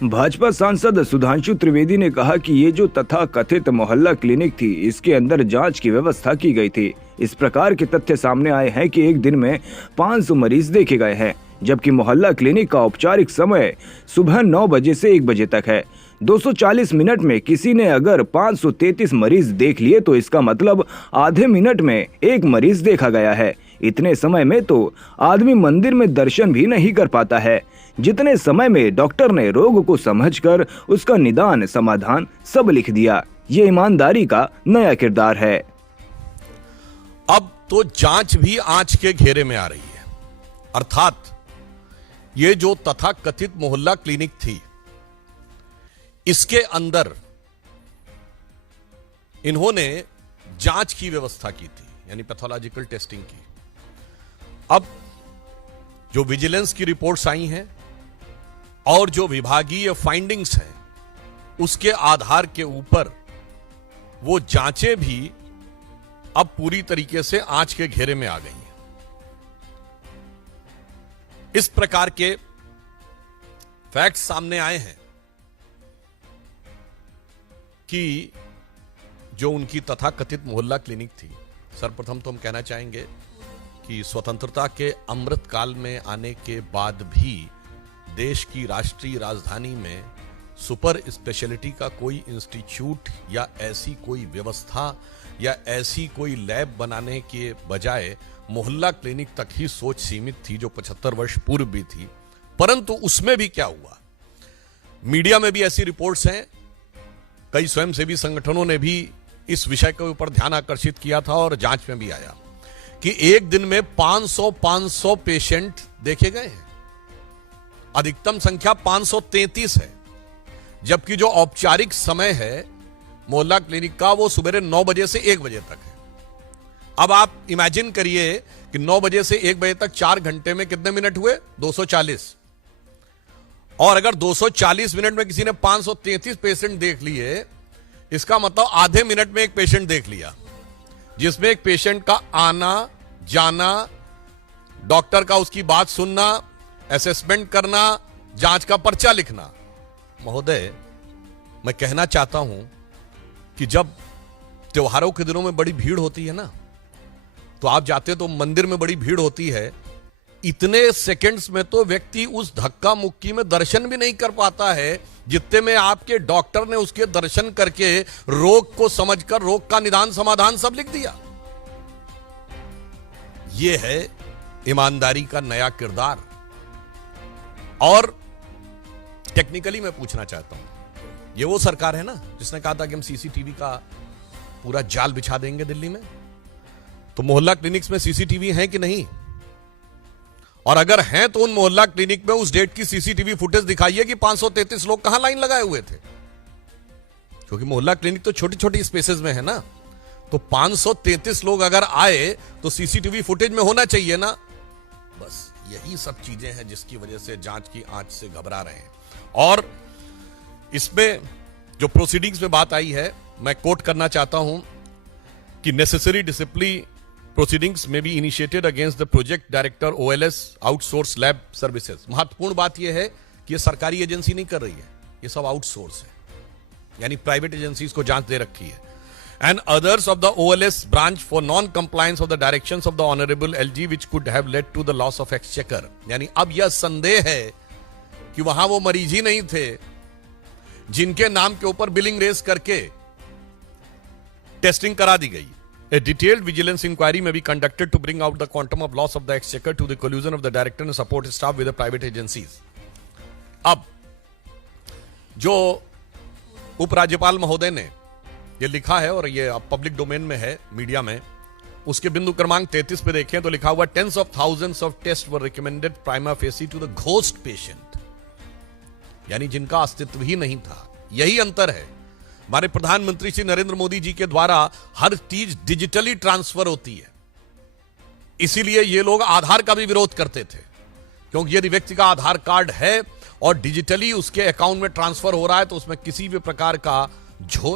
भाजपा सांसद सुधांशु त्रिवेदी ने कहा कि ये जो तथाकथित मोहल्ला क्लिनिक थी, इसके अंदर जांच की व्यवस्था की गई थी। इस प्रकार के तथ्य सामने आए हैं कि एक दिन में 500 मरीज देखे गए हैं, जबकि मोहल्ला क्लिनिक का औपचारिक समय सुबह 9 बजे से 1 बजे तक है। 240 मिनट में किसी ने अगर 533 मरीज देख लिए तो इसका मतलब आधे मिनट में 1 मरीज देखा गया है। इतने समय में तो आदमी मंदिर में दर्शन भी नहीं कर पाता है, जितने समय में डॉक्टर ने रोग को समझकर उसका निदान समाधान सब लिख दिया। ये ईमानदारी का नया किरदार है। अब तो जांच भी आंच के घेरे में आ रही है, अर्थात ये जो तथाकथित मोहल्ला क्लिनिक थी, इसके अंदर इन्होंने जांच की व्यवस्था की थी, यानी पैथोलॉजिकल टेस्टिंग की। अब जो विजिलेंस की रिपोर्ट्स आई हैं और जो विभागीय फाइंडिंग्स हैं, उसके आधार के ऊपर वो जांचें भी अब पूरी तरीके से आंच के घेरे में आ गई हैं। इस प्रकार के फैक्ट्स सामने आए हैं कि जो उनकी तथाकथित मोहल्ला क्लिनिक थी, सर्वप्रथम तो हम कहना चाहेंगे कि स्वतंत्रता के अमृत काल में आने के बाद भी देश की राष्ट्रीय राजधानी में सुपर स्पेशलिटी का कोई इंस्टीट्यूट या ऐसी कोई व्यवस्था या ऐसी कोई लैब बनाने के बजाय मोहल्ला क्लिनिक तक ही सोच सीमित थी, जो 75 वर्ष पूर्व भी थी। परंतु उसमें भी क्या हुआ, मीडिया में भी ऐसी रिपोर्ट्स हैं, कई स्वयंसेवी संगठनों ने भी इस विषय के ऊपर ध्यान आकर्षित किया था और जांच में भी आया कि एक दिन में 500 पेशेंट देखे गए हैं। अधिकतम संख्या 533 है, जबकि जो औपचारिक समय है मोहल्ला क्लिनिक का वो सुबह 9 बजे से 1 बजे तक है। अब आप इमेजिन करिए कि 9 बजे से 1 बजे तक 4 घंटे में कितने मिनट हुए, 240। और अगर 240 मिनट में किसी ने 533 पेशेंट देख लिए, इसका मतलब आधे मिनट में एक पेशेंट देख लिया, जिसमें एक पेशेंट का आना जाना, डॉक्टर का उसकी बात सुनना, असेसमेंट करना, जांच का पर्चा लिखना। महोदय, मैं कहना चाहता हूं कि जब त्योहारों के दिनों में बड़ी भीड़ होती है ना, तो आप जाते तो मंदिर में बड़ी भीड़ होती है, इतने सेकंड्स में तो व्यक्ति उस धक्का मुक्की में दर्शन भी नहीं कर पाता है, जितने में आपके डॉक्टर ने उसके दर्शन करके रोग को समझकर रोग का निदान समाधान सब लिख दिया। यह है ईमानदारी का नया किरदार। और टेक्निकली मैं पूछना चाहता हूं, ये वो सरकार है ना जिसने कहा था कि हम सीसीटीवी का पूरा जाल बिछा देंगे दिल्ली में, तो मोहल्ला क्लिनिक्स में सीसीटीवी है कि नहीं? और अगर हैं तो उन मोहल्ला क्लिनिक में उस डेट की सीसीटीवी फुटेज दिखाइए कि 533 लोग कहां लाइन लगाए हुए थे, क्योंकि मोहल्ला क्लिनिक तो छोटी छोटी स्पेसेस में है ना। तो 533 लोग अगर आए तो सीसीटीवी फुटेज में होना चाहिए ना। बस यही सब चीजें हैं जिसकी वजह से जांच की आंच से घबरा रहे हैं। और इसमें जो प्रोसीडिंग्स में बात आई है, मैं कोट करना चाहता हूं कि necessary discipline proceedings may be initiated against the project director OLS outsource lab services। महत्वपूर्ण बात यह है कि यह सरकारी एजेंसी नहीं कर रही है, ये सब आउटसोर्स है, यानी प्राइवेट एजेंसीज को जांच दे रखी है। And others of the OLS branch for non-compliance of the directions of the Honorable LG which could have led to the loss of exchequer। यानी अब यह संदेह है कि वहां वो मरीज ही नहीं थे जिनके नाम के ऊपर बिलिंग रेस करके टेस्टिंग करा दी गई। A detailed vigilance inquiry may be conducted to bring out the quantum of loss of the exchequer to the collusion of the director and support staff with the private agencies। अब जो उपराज्यपाल महोदय ने ये लिखा है और ये अब पब्लिक डोमेन में है मीडिया में, उसके बिंदु क्रमांक 33 पे देखें तो लिखा हुआ tens of thousands of test were recommended prima facie to the ghost patient, यानी जिनका अस्तित्व ही नहीं था। यही अंतर है। हमारे प्रधानमंत्री श्री नरेंद्र मोदी जी के द्वारा हर चीज डिजिटली ट्रांसफर होती है, इसीलिए ये लोग आधार का भी विरोध करते थे, क्योंकि यदि व्यक्ति का आधार कार्ड है और डिजिटली उसके अकाउंट में ट्रांसफर हो रहा है तो उसमें किसी भी प्रकार का झोल